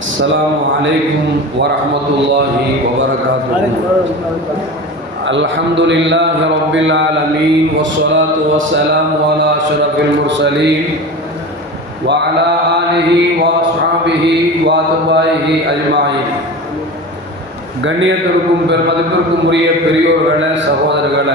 السلام عليكم ورحمة الله وبركاته الحمد لله رب العالمين والصلاة والسلام على أشرف المرسلين وعلى آله وأصحابه وأتباعه أجمعين கண்ணியத்திற்கும் பெருமதிப்பிற்கும் உரிய பெரியோர்களே சகோதரர்களே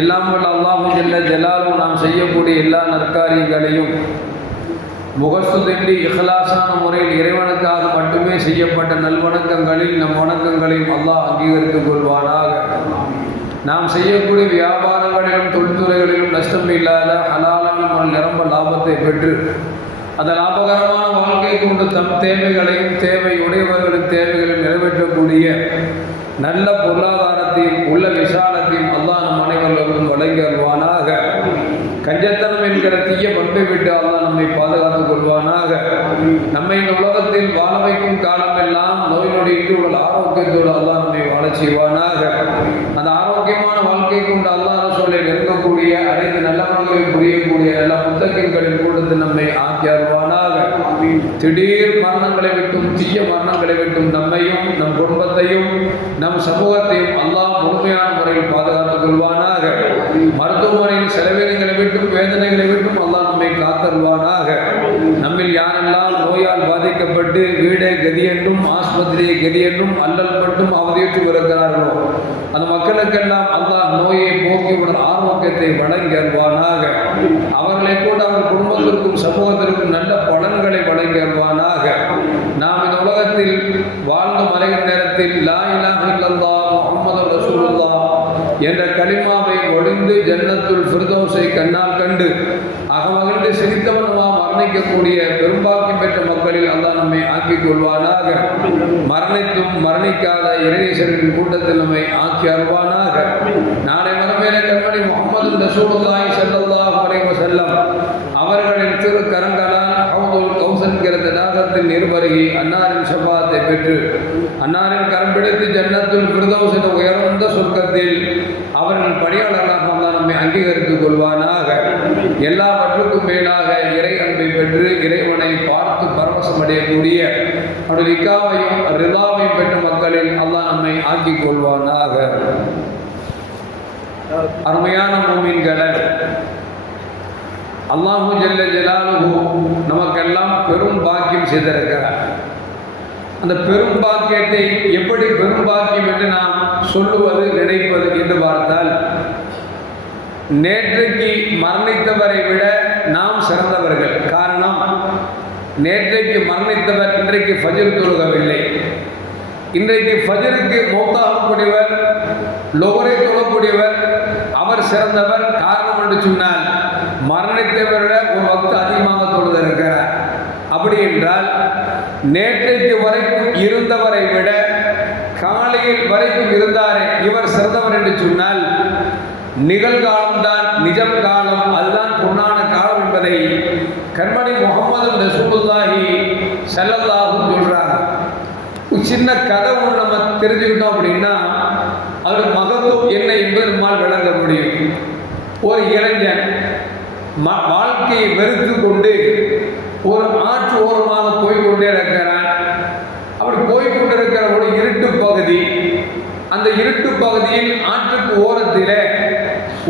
எல்லாம் வல்ல அல்லாஹு ஜல்ல ஜலாலும் நாம் செய்யக்கூடிய எல்லா நற்காரியங்களையும் முகஸ்துதின்றி இஹ்லாசான முறையில் இறைவனுக்காக மட்டுமே செய்யப்பட்ட நல்வணக்கங்களில் நம் வணக்கங்களையும் அல்லாஹ் அங்கீகரித்துக் கொள்வானாக. நாம் செய்யக்கூடிய வியாபாரங்களிலும் தொழில்துறைகளிலும் நஷ்டம் இல்லாத ஹலாலான முறையில் நிரம்ப லாபத்தை பெற்று அந்த லாபகரமான வாழ்க்கை கொண்டு தம் தேவைகளையும் தேவை உடையவர்களின் தேவைகளையும் நிறைவேற்றக்கூடிய நல்ல பொருளாதாரத்தையும் உள்ள விசாலத்தையும் அல்லாஹ் நம் அனைவர்களுக்கும் வழங்கி வருவானாக கஞ்சத்தனம் என்கிற தீய பண்பை விட்டு அல்லாஹ் நம்மை பாதுகா செய்வானாக நம்மை இந்த உலகத்தில் வாழ வைக்கும் காலமெல்லாம் நோய் நொடி உள்ள ஆரோக்கியத்தோடு அல்லாஹ் நம்மை வாழச் செய்வானாக. அந்த ஆரோக்கியமான வாழ்க்கை கொண்டு அல்லாஹ் சொல்லை நெருங்கக்கூடிய அனைத்து நல்லவர்களையும் புரியக்கூடிய நல்ல புத்தகங்களின் கூட்டத்தில் நம்மை ஆக்கி அருள்வானாக. திடீர் மரணங்களை விட்டும் தீய மரணங்களை விட்டும் நம்மையும் நம் குடும்பத்தையும் நம் சமூகத்தையும் அல்லாஹ் முழுமையான முறையில் பாதுகாத்துக் கொள்வானாக. மருத்துவமனையில் செலவினங்களை விட்டும் வேதனைகளை விட்டும் அல்லாஹ் நம்மை காத்தருவானாக பாதிக்கப்பட்டு வீடே கதி என்றும் ஆஸ்பத்திரியை கதி என்றும் அல்லல் மட்டும் அவதியுற்று வருகிறார்களோ? அந்த மக்களுக்கெல்லாம் அல்லாஹ் நோயை போக்கி உடன் ஆரோக்கியத்தை வழங்கியல்வானாக அவர்களை கூட அவர் குடும்பத்திற்கும் சமூகத்திற்கும் நல்ல பலன்களை வழங்கியல்வானாக நாம் இந்த உலகத்தில் வாழ்ந்து மறைகிற நேரத்தில் லா இலாஹ இல்லல்லாஹ் என்ற கலிமாவை ஒளிந்து ஜன்னத்துள் ஃபிர்தௌஸை கண்ணால் கண்டு அகமகிழ்ந்து சிரித்தவனுமா மரணிக்கக்கூடிய பெரும்பாக்கியம் பெற்ற மக்களில் அல்லா நம்மை ஆக்கிக் கொள்வானாக. மரணித்தும் மரணிக்காத இறைநேசரின் கூட்டத்தில் நம்மை ஆக்கி அருவானாக நாளை மறுமையில கண்மணி முகமது ரசூலுல்லாஹி ஸல்லல்லாஹு அலைஹி வஸல்லம் அவர்களின் திரு கரங்களால் ஹவுதுல் கௌசன்கிற நாகத்தின் நிர்வருகி அன்னாரின் சபாத்தை பெற்று அன்னாரின் கரம்பிடித்து பிடித்து ஜன்னத்துல் என்ற உயர்ந்த சொர்க்கத்தில் அவரின் பணியாளர்களாக அல்லாஹ் நம்மை அங்கீகரித்துக் கொள்வானாக. எல்லாவற்றுக்கும் மேலாக இறை அன்பை பெற்று இறைவனை பார்த்து பரவசம் அடையக்கூடிய அவருடைய இக்காவையும் ரிதாவையும் பெற்ற மக்களில் அல்லாஹ் நம்மை ஆக்கிக் கொள்வானாக. அருமையான மூமின்களை அல்லாஹு ஜல்ல ஜலாலுஹு நமக்கெல்லாம் பெரும் பாக்கியம் செய்திருக்கிறார். அந்த பெரும் பாக்கியத்தை எப்படி பெரும் பாக்கியம் என்று நாம் சொல்லுவது நினைப்பது என்று பார்த்தால் நேற்றைக்கு மரணித்தவரை விட நாம் சிறந்தவர்கள். காரணம் நேற்றைக்கு மரணித்தவர் இன்றைக்கு ஃபஜர் தொழுகவில்லை. இன்றைக்கு ஃபஜருக்கு மௌத்தாகக்கூடியவர் லொகரை தொழக்கூடியவர் அவர் சிறந்தவர். காரணம் என்று சொன்னால் மரணத்தை விட ஒரு வக்து அதிகமாக தொழுதிருக்கிறார். அப்படி என்றால் நேற்றைக்கு வரைக்கும் இருந்தவரை விட காலையில் வரைக்கும் இருந்தாரே இவர் சிறந்தவர் என்று சொன்னால் நிகழ்காலம்தான் நிஜம் காலம் அதுதான் பொன்னான காலம் என்பதை கண்மணி முகமது ரசூலுல்லாஹி செல்லல்லாகும் சொல்றாங்க. ஒரு சின்ன கதை ஒன்று நம்ம தெரிஞ்சுக்கிட்டோம் அப்படின்னா அதோட மகத்துவம் என்ன என்பது நம்மால் விளங்க முடியும். ஒரு இளைஞன் வாழ்க்கையை வெறுத்து கொண்டு ஒரு ஆற்று ஓரமாக போய் கொண்டே இருக்கிறான். அப்படி போய் கொண்டிருக்கிற ஒரு இருட்டு பகுதி அந்த இருட்டு பகுதியில் ஆற்றுக்கு ஓரத்தில்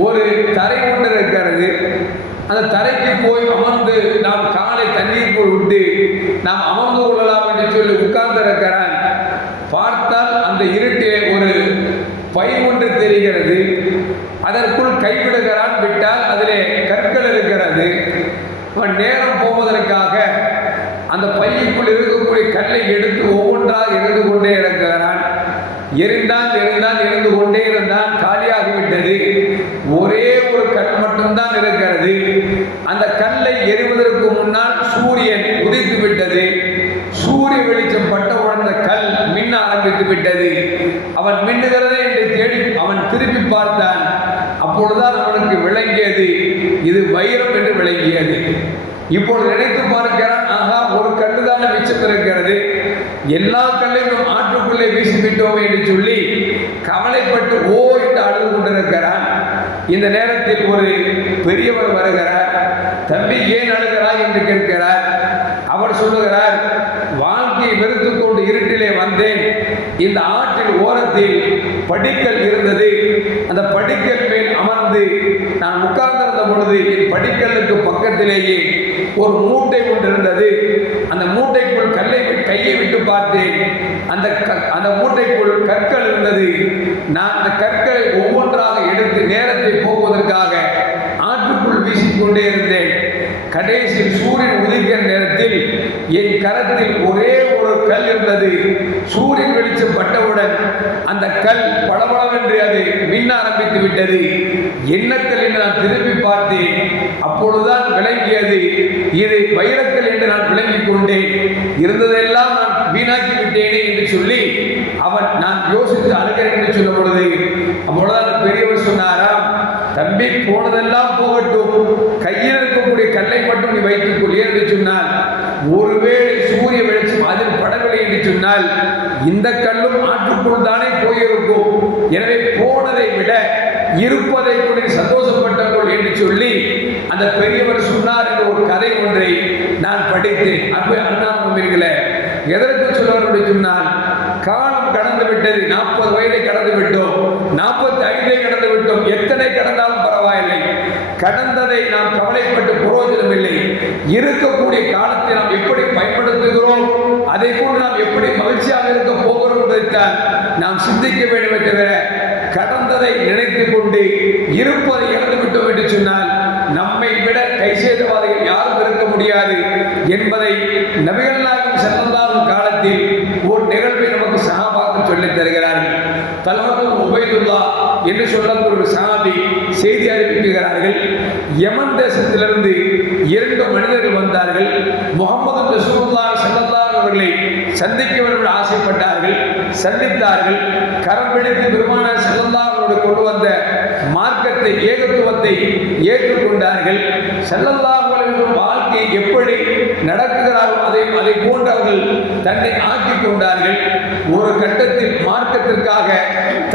ஒரு தரை கொண்டு இருக்கிறது. அந்த தரைக்கு போய் அமர்ந்து நாம் காலை தண்ணீருக்குள் விட்டு நாம் அமர்ந்து கொள்ளலாம் என்று சொல்லி உட்கார்ந்து இருக்கிறான். பார்த்தால் அந்த இருட்டிலே ஒரு பை ஒன்று தெரிகிறது. அதற்குள் கைவிடுகிறான் விட்டால் அதிலே கற்கள் இருக்கிறது. அவன் நேரம் போவதற்காக அந்த பையக்குள் இருக்கக்கூடிய கல்லை எடுத்து ஒவ்வொன்றாக இருந்து கொண்டே இருக்கிறான். எரிந்தான் எரிந்தான் இருந்து கொண்டே இருந்தான். காலியாகிவிட்டது ஒரே ஒரு கல் மட்டும்தான் இருக்கிறது. அந்த கல்லை எரிவதற்கு முன்னால் சூரியன் உதித்து விட்டது. சூரிய வெளிச்சம் பட்ட உடனே கல் மின்ன ஆரம்பித்து விட்டது. அவன் மின்னுகிறதே என்று தேடி அவன் திருப்பி பார்த்தான். எளியது இப்போது நினைத்து பார்க்கிறான் ஆகா ஒரு கல்லு தானே மிச்சம் இருக்கிறது. எல்லா கல்லையும் ஆற்றுக்குள்ளே வீசிவிட்டோம் என்று சொல்லி கவலைப்பட்டு ஓ என்று அழுது கொண்டிருக்கிறான். இந்த நேரத்தில் ஒரு பெரியவர் வருகிறார். தம்பி ஏன் அழுகிறாய்? என்று கேட்கிறார். அவர் சொல்லுகிறார் வாழ்க்கையை வெறுத்து கொண்டு இருட்டிலே வந்தேன். இந்த ஆற்றின் ஓரத்தில் படிக்கல் இருந்தது. அந்த படிக்கல் மேல் அமர்ந்து நான் உட்கார்ந்த பார்த்த பொழுது என் படிக்கல்லுக்கு பக்கத்திலேயே ஒரு மூட்டை கொண்டிருந்தது. அந்த மூட்டைக்குள் கல்லை கையை விட்டு பார்த்தேன். அந்த அந்த மூட்டைக்குள் கற்கள் இருந்தது. நான் அந்த கற்களை ஒவ்வொன்றாக எடுத்து நேரத்தை போக்குவதற்காக ஆற்றுக்குள் வீசிக்கொண்டே இருந்தேன். கடைசியில் சூரியன் உதிக்கிற நேரத்தில் என் கரத்தில் ஒரே ஒரு கல் இருந்தது. சூரியன் வெளிச்சம் பட்டவுடன் அந்த கல் பளபளவென்று அது மின்ன ஆரம்பித்து விட்டது. என்ன கல் என்று நான் திரும்பி பார்த்தேன். அப்பொழுதுதான் விளங்கியது இது வைரக்கல் என்று நான் விளங்கிக் கொண்டேன். இருந்ததெல்லாம் நான் வீணாக்கி விட்டேனே என்று சொல்லி அவன் நான் யோசித்து அழுகிறேன் என்று சொல்லும் பொழுது அப்பொழுது பெரியவர் சொன்னாராம் தம்பி போனதெல்லாம் போகட்டும். கையில் இருக்கக்கூடிய கல்லை மட்டும் நீ வைத்துக் கொள் என்று சொன்னால் ஒருவேளை சூரிய வெளிச்சம் அதில் படவில்லை என்று சொன்னால் இந்த கல்லும் ஆற்றுக்குள் தானே போயிருக்கும். எனவே போனதை விட இருப்பதை கூட சந்தோஷப்பட்டவர்கள் என்று சொல்லி அந்த பெரியவர் சொன்னார் என்ற ஒரு கதை ஒன்றை நான் படித்தேன். அன்பு அண்ணாமர்களே எதற்கு சொல்வார் சொன்னால் காலம் கடந்து விட்டது நாற்பது வயதை கடந்து விட்டோம் நாற்பத்தி ஐந்தை கடந்து விட்டோம் எத்தனை கடந்தாலும் பரவாயில்லை. கடந்ததை நாம் கவலைப்பட்டு புரோஜனம் இல்லை இருக்கக்கூடிய காலத்தை நாம் எப்படி பயன்படுத்துகிறோம் அதை கொண்டு நாம் எப்படி மகிழ்ச்சியாக இருக்க போகிறோம் என்பதைத்தான் நாம் சிந்திக்க வேண்டுமே தவிர கடந்ததை நினைத்துக் கொண்டு இருப்பதை இழந்து விட்டோம் என்று சொன்னால் நம்மை விட கை செய்தவாதிகள் யாரும் இருக்க முடியாது என்பதை நபிகள் நாயகம் காலத்தில் ஒரு நிகழ்வை நமக்கு சகாபாக்கள் சொல்லித் தருகிறார்கள். தல்ஹத்து உபயதுல்லா என்று சொல்லக்கூடிய ஒரு சகாபி செய்தி அறிவிக்கிறார்கள். யமன் தேசத்திலிருந்து இரண்டு மனிதர்கள் வந்தார்கள். முகமது ரசூல்லா ஸல்லல்லாஹு அவர்களை சந்திக்க வேண்டும் என்று ஆசைப்பட்டார்கள். சந்தித்தார்கள். கரம் பிடித்து பெருமானார் ஸல்லல்லாஹு கொண்டு வந்த மார்க்கத்தை ஏகத்துவத்தை ஏற்றுக்கொண்டார்கள். ஸல்லல்லாஹு வாழ்க்கை எப்படி நடக்குகிறார்கள் அதை அதை போன்றவர்கள் தன்னை ஆக்கிக் கொண்டார்கள். ஒரு கட்டத்தில் மார்க்கத்திற்காக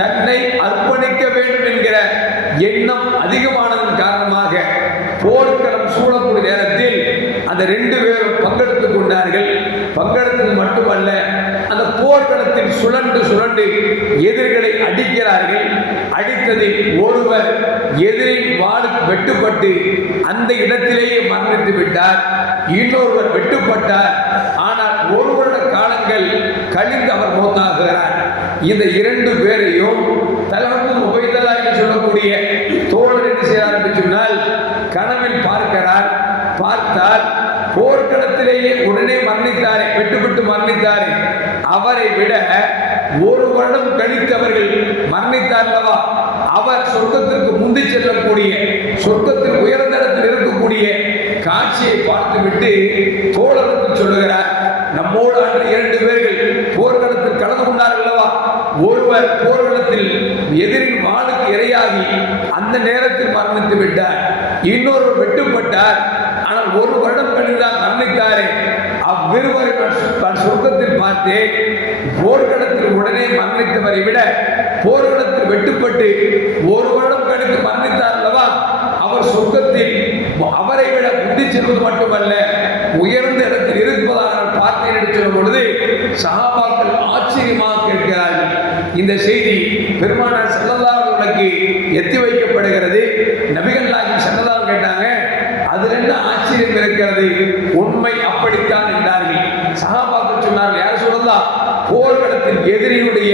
தன்னை அர்ப்பணிக்க வேண்டும் என்கிற எண்ணம் அதிகமானதன் காரணமாக போர்க்களம் சூழக்கூடிய நேரத்தில் அந்த ரெண்டு பேரும் பங்கெடுத்துக் கொண்டார்கள். பங்கெடுத்தது மட்டுமல்ல அந்த போர்க்களத்தில் சுழண்டு சுழண்டு எதிரிகளை அடிக்கிறார்கள். அடித்ததில் ஒருவர் எதிரில் வாளுக்கு வெட்டுப்பட்டு அந்த இடத்திலேயே மரணித்து விட்டார். இன்னொருவர் வெட்டுப்பட்டார். ஆனால் ஒரு வருட காலங்கள் கழிந்து அவர் மூத்தாகிறார். இந்த இரண்டு பேரையும் தலகத்தும் உபயதலா என்று சொல்லக்கூடிய தோழர் என்ன செய்தார் என்று சொன்னால் கனவில் பார்க்கிறார். பார்த்தால் போர்க்களத்திலேயே உடனே மரணித்தாரே வெட்டுப்பட்டு மரணித்தாரே. அவரை விட ஒரு வருடம் கழித்து அவர்கள் அல்லவா அவர் சொர்க்கத்திற்கு முந்தி செல்லக்கூடிய சொர்க்கத்தில் உயர்ந்த இடத்தில் இருக்கக்கூடிய காட்சியை பார்த்துவிட்டு தோழருக்கு சொல்லுகிறார் நம்மோடு அன்று இரண்டு பேர்கள் போர்க்களத்தில் கலந்து கொண்டார்கள் அல்லவா ஒருவர் போர்க்களத்தில் எதிரின் வாளுக்கு இரையாகி அந்த நேரத்தில் மரணித்து விட்டார். இன்னொருவர் வெட்டுப்பட்டார். ஆனால் ஒரு வருடம் கழிந்தான் மரணித்தாரே. அவ்விருவரை நான் சொர்க்கத்தில் பார்த்தேன். போர்க்களத்தில் உடனே மரணித்தவரை விட போர்க்களத்தில் வெட்டுப்பட்டு ஒரு வருடம் கழித்து மரணித்தார் அல்லவா? அவர் சொர்க்கத்தில் அவரை விட முந்தி செல்வது மட்டுமல்ல உயர்ந்த இடத்தில் இருப்பதாக நான் பார்த்தேன் என்று சொல்லும் பொழுது சகாபாக்கள் ஆச்சரியமாக கேட்கிறார்கள். இந்த செய்தி பெருமானார் செல்லல்லாவுக்கு எத்தி வைக்கப்படுகிறது. நபிகள் நாயகம் கேட்டாங்க அதுல என்ன ஆச்சரியம் இருக்கிறது? உண்மை அப்படித்தான் சொன்னார்கள். யார் சொல்லலாம் போர்க்களத்தில் எதிரியுடைய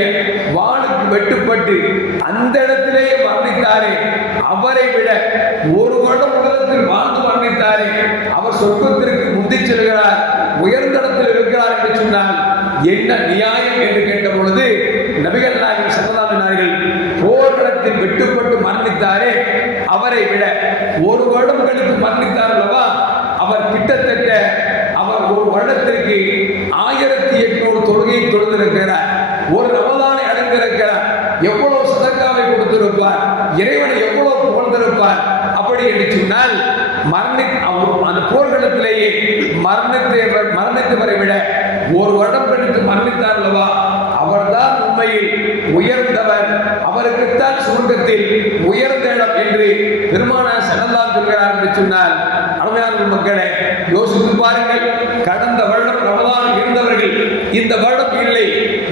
வாளுக்கு வெட்டுப்பட்டு அந்த இடத்திலேயே மரணித்தாரே. அவரை விட ஒரு வருடம் உலகத்தில் வாழ்ந்து மரணித்தாரே. அவர் சொர்க்கத்திற்கு முந்தி செல்கிறார் உயர்ந்த இடத்தில் இருக்கிறார் என்று சொன்னால் என்ன நியாயம் என்று கேட்ட பொழுது நபிகள் நாயகம் சல்லல்லாஹு போர்க்களத்தில் வெட்டுப்பட்டு மரணித்தாரே. அவரை விட ஒரு வருடம் கழித்து மரணித்தார் அல்லவா அவர் கிட்டத்தட்ட அவர் ஒரு வருடத்திற்கு எட்நூறு தொழுகையை ஒரு ரமதானை அடைந்திருக்கிறார் எவ்வளவு சதக்காவை கொடுத்திருப்பார் இறைவனை எவ்வளவு புகழ்ந்திருப்பார் அப்படி என்று சொன்னால் மரணி அந்த போர்க்களத்திலேயே மரணத்தை மரணித்தவரை விட ஒரு வருடம் கழித்து மரணித்தார் அல்லவா அவர்தான் உண்மையில் உயர்ந்தவர். அவருக்குத்தான் சுருக்கத்தில் உயர்ந்த இடம் என்று பெருமான செல்லலாம் சொல்கிறார் என்று சொன்னால் அருமையான மக்களே யோசித்து பாருங்கள். இந்த வருடம் இல்லை.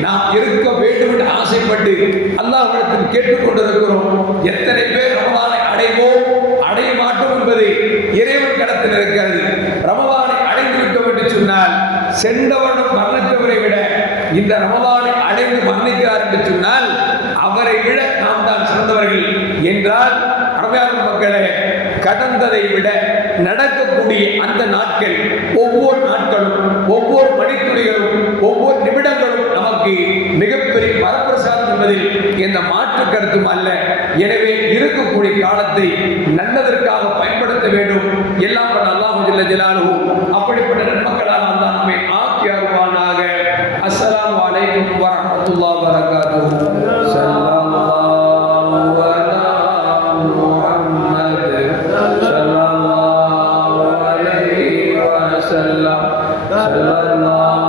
நாம் இருக்க வேண்டும் என்று ஆசைப்பட்டு அல்லாஹிடத்தில் கேட்டுக்கொண்டிருக்கிறோம். எத்தனை பேர் ரமதானை அடைவோம் அடைய மாட்டோம் என்பது இறைவன் கடத்தில் இருக்கிறது. ரமதானை அடைந்து விட்டோம் என்று சொன்னால் சென்ற வருடம் மரணித்தவரை விட இந்த ரமதானை அடைந்து மரணிக்கிறார் என்று சொன்னால் அவரை விட நாம் தான் சிறந்தவர்கள் என்றால் அருமையான மக்களே கடந்ததை விட நடக்கக்கூடிய அந்த நாட்கள் ஒவ்வொரு நாட்களும் ஒவ்வொரு நொடித்துளிகளும் ஒவ்வொரு நிமிடங்களும் நமக்கு மிகப்பெரிய வரப்பிரசாதம் என்பதில் எந்த மாற்று கருத்தும் அல்ல. எனவே இருக்கக்கூடிய காலத்தை நல்லதற்காக பயன்படுத்த வேண்டும். எல்லாம் பண்ண அல்லாஹு ஜில்ல அப்படிப்பட்ட நன்மக்களாக அல்லா நம்மை ஆக்கி அருவானாக அஸ்லாம் வலைக்கும் வரமத்துல்லா வரகாத்து وسلم Sallallahu